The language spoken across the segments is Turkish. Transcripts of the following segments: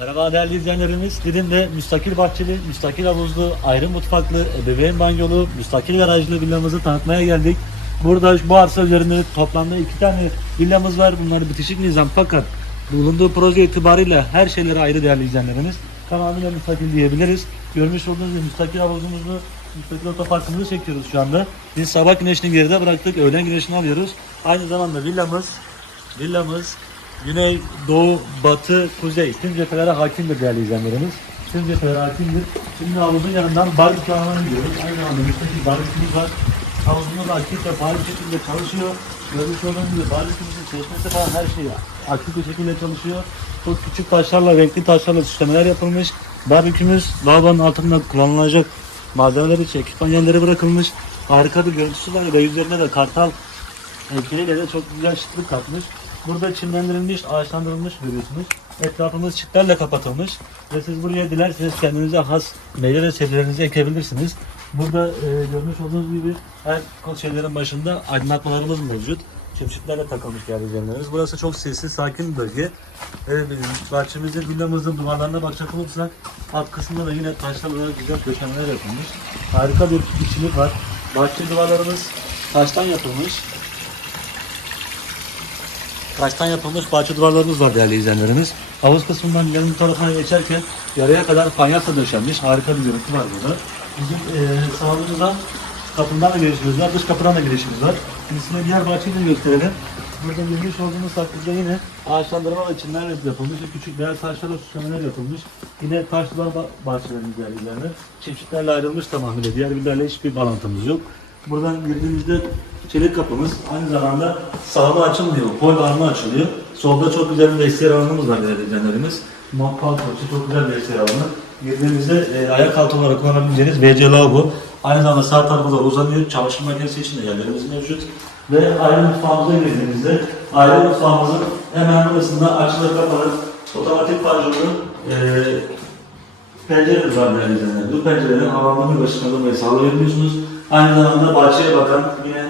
Merhaba değerli izleyenlerimiz. Didim'de müstakil bahçeli, müstakil havuzlu, ayrı mutfaklı, ebeveyn banyolu, müstakil garajlı villamızı tanıtmaya geldik. Burada bu arsa üzerinde toplamda iki tane villamız var. Bunlar bitişik nizam fakat bulunduğu proje itibariyle her şeyleri ayrı değerli izleyenlerimiz. Tamamıyla müstakil diyebiliriz. Görmüş olduğunuz gibi müstakil havuzumuzu, müstakil otoparkımızı çekiyoruz şu anda. Biz sabah güneşini geride bıraktık, öğlen güneşini alıyoruz. Aynı zamanda villamız Villamız güney, doğu, batı, kuzey tüm cephelere hakimdir değerli izleyenlerimiz. Tüm cephelere hakimdir. Şimdi havuzun yanından barbekü alanına gidiyoruz. Aynı zamanda müstakil barbekümüz var. Havuzumuz aktif ve faal şekilde çalışıyor. Görmüş olduğunuz gibi barbekümüzün çeşmesi falan her şey aktif bir şekilde çalışıyor. Çok küçük taşlarla, renkli taşlarla süslemeler yapılmış. Barbekümüz lavabonun altında kullanılacak malzemeler için ekipman yerleri bırakılmış. Harika bir görüntüsü var ve üzerine de kartal Heykeliyle de çok güzel şıklık katmış. Burada çimlendirilmiş, ağaçlandırılmış görüyorsunuz. Etrafımız çitlerle kapatılmış. Ve siz buraya dilerseniz kendinize has meyve ve sebzelerinizi ekebilirsiniz. Burada e, görmüş olduğunuz gibi her şeylerin başında aydınlatmalarımız mevcut. Çimşitlerle takılmış izleyenlerimiz. Burası çok sessiz, sakin bir bölge. Evet, bizim bahçemizin, villamızın duvarlarına bakacak olursak alt kısmında da yine taşlarla güzel döşemeler yapılmış. Harika bir biçimi var. Bahçe duvarlarımız taştan yapılmış. Taştan yapılmış bahçe duvarlarımız var değerli izleyenlerimiz. Havuz kısmından yanın tarafına geçerken yarıya kadar fanyasla döşenmiş. Harika bir görüntü var burada. Bizim e, salonumuzdan kapından da girişimiz var, dış kapıdan da girişimiz var. Şimdi size diğer bahçeyi de gösterelim. Burada görmüş olduğunuz saklıca yine ağaçlandırma ve çimlerle yapılmış. Küçük beyaz taşlarla süslemeler yapılmış. Yine taş duvar ba- bahçelerimiz değerli izleyenler. Çiftliklerle ayrılmış tamamıyla. Diğer birlerle hiçbir bağlantımız yok. Buradan girdiğimizde çelik kapımız aynı zamanda sağlı açılmıyor. Pol alanı açılıyor. Solda çok güzel bir vestiyer alanımız var. Makkal koçu çok güzel bir vestiyer alanı. Girdiğimizde e, ayak altı olarak kullanabileceğiniz WC lavabo. Aynı zamanda sağ tarafı da uzanıyor. Çamaşır makinesi için de yerlerimiz mevcut. Ve ayrı mutfağımıza girdiğimizde ayrı mutfağımızın hemen burasında açılır kapanır otomatik panjurlu e, penceremiz var izleyenler. Bu pencereden havalandırma ve sağlayabiliyorsunuz. Aynı zamanda bahçeye bakan yine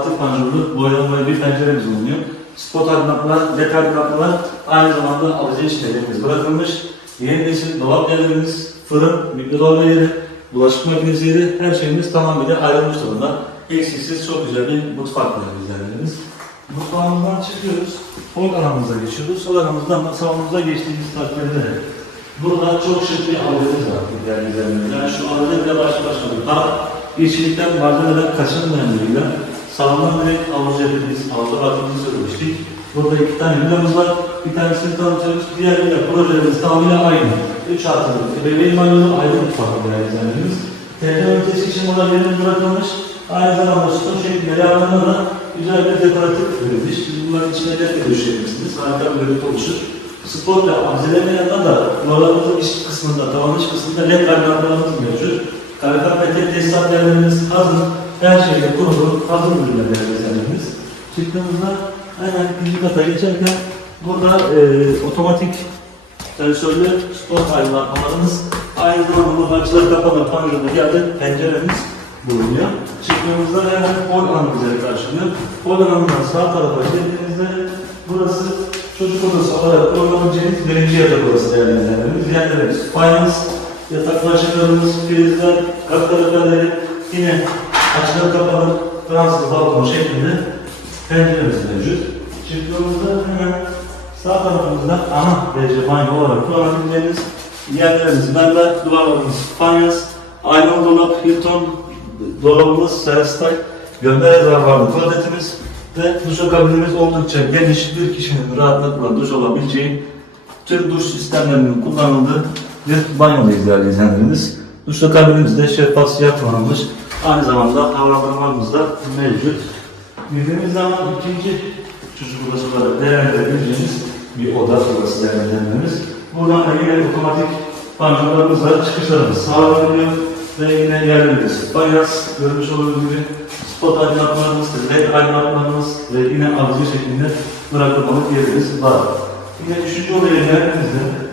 otomatik panjurlu boyamalı bir penceremiz bulunuyor. Spot aydınlatmalar, led aydınlatmalar aynı zamanda alıcı işlerimiz bırakılmış. Yeni nesil dolap yerlerimiz, fırın, mikrodalga yeri, bulaşık makinesi yeri her şeyimiz tamamıyla ayrılmış durumda. Eksiksiz çok güzel bir mutfak yerlerimiz. Mutfağımızdan çıkıyoruz. Sol alanımıza geçiyoruz. Sol alanımızdan da salonumuza geçtiğimiz takdirde burada çok şık bir alanımız var değerli izleyenler. Yani şu alanda bile başlı başına bir park. İşçilikten malzemeden kaçınmayan bir Salondan direkt havuz yapıyoruz. Havuza baktığımızı söylemiştik. Burada iki tane villamız var. Bir tanesini tanıtıyoruz. Diğer villa projelerimiz tamamıyla aynı. Üç artılı. Ebeveyn banyolu ayrı mutfak değerli izleyenlerimiz. Televizyon ötesi için burada yerimiz bırakılmış. Aynı zamanda sütun şeklinde alanına da güzel bir dekoratif verilmiş. Biz bunların içine de döşeyebilirsiniz. Harika bir görüntü oluşur. Spor ve abizelerinin yanında da duvarlarımızın iç kısmında, tavan iç kısmında led aydınlatmalarımız mevcut. Karakan ve tek tesisat yerlerimiz hazır. Her şeyde kurulu, hazır ürünler yerlerimiz. Çıktığımızda hemen ikinci kata geçerken burada e, otomatik sensörlü spor aydınlatmalarımız aynı zamanda bu açılar kapalı panjurdaki adet penceremiz bulunuyor. Çıktığımızda hemen pol alanı bize karşılıyor. Pol alanından sağ tarafa geldiğimizde burası çocuk odası olarak kullanabileceğiniz birinci yatak odası değerli izleyenlerimiz. Diğerlerimiz fayans, yatak başlıklarımız, prizler, kat yine açılar kapalı Fransız balkon şeklinde penceremiz mevcut. Çıktığımızda hemen sağ tarafımızda ana derece banyo olarak kullanabileceğiniz yerlerimiz, mermer, duvarlarımız, fayans, aynalı dolap, Hilton, dolabımız, Serastay, gönder rezervuarlı tuvaletimiz ve duşakabinimiz oldukça geniş bir kişinin rahatlıkla duş olabileceği tüm duş sistemlerinin kullanıldığı bir banyodayız değerli izleyenlerimiz. Duşakabinimiz de şeffaf siyah kullanılmış. Aynı zamanda havalandırmamız da mevcut. Girdiğimiz zaman ikinci çocuk odası olarak değerlendirebileceğimiz bir oda burası değerlendirmemiz. Buradan da yine otomatik panjurlarımız var, çıkışlarımız sağlanıyor ve yine yerlerimiz fayans, görmüş olduğunuz gibi spot aydınlatmalarımız, led aydınlatmalarımız ve yine alıcı şeklinde bırakılmalık yerimiz var. Yine üçüncü odaya geldiğimizde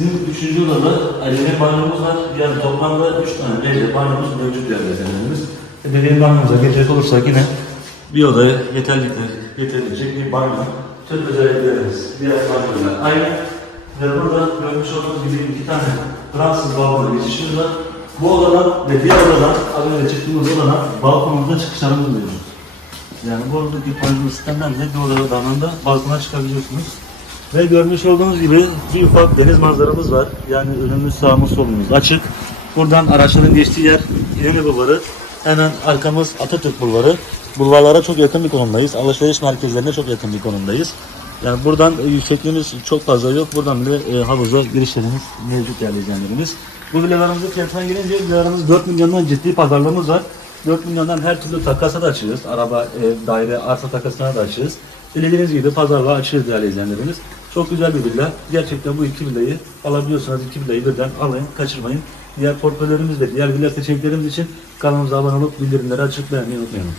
bizim üçüncü odada acele banyomuz var. Yani toplamda üç tane acele banyomuz mevcut yerlerimiz. Dediğim banyomuza gelecek olursak yine bir odaya yeterlikle yeterince bir banyo. Tüm özelliklerimiz diğer banyolar aynı. Ve burada görmüş olduğunuz gibi iki tane Fransız balkonu geçişimiz var. Bu odadan ve diğer odadan, az önce çıktığımız odadan balkonumuzda çıkışlarımız mevcut. Yani buradaki panjur sistemlerle bir odadan da balkona çıkabiliyorsunuz. Ve görmüş olduğunuz gibi bir ufak deniz manzaramız var. Yani önümüz sağımız solumuz açık. Buradan araçların geçtiği yer İnönü Bulvarı. Hemen arkamız Atatürk Bulvarı. Bulvarlara çok yakın bir konumdayız. Alışveriş merkezlerine çok yakın bir konumdayız. Yani buradan e, yüksekliğimiz çok fazla yok. Buradan bile e, havuza girişlerimiz mevcut değerli izleyenlerimiz. Bu villalarımızın fiyatına gelince villalarımız 4 milyondan ciddi pazarlığımız var. 4 milyondan her türlü takasa da açıyoruz. Araba, ev, daire, arsa takasına da açıyoruz. Dilediğiniz gibi pazarlığa açıyoruz değerli izleyenlerimiz. Çok güzel bir villa. Gerçekten bu iki villayı alabiliyorsanız iki villayı birden alın, kaçırmayın. Diğer portföylerimiz ve diğer villa seçeneklerimiz için kanalımıza abone olup bildirimleri açık beğenmeyi unutmayalım.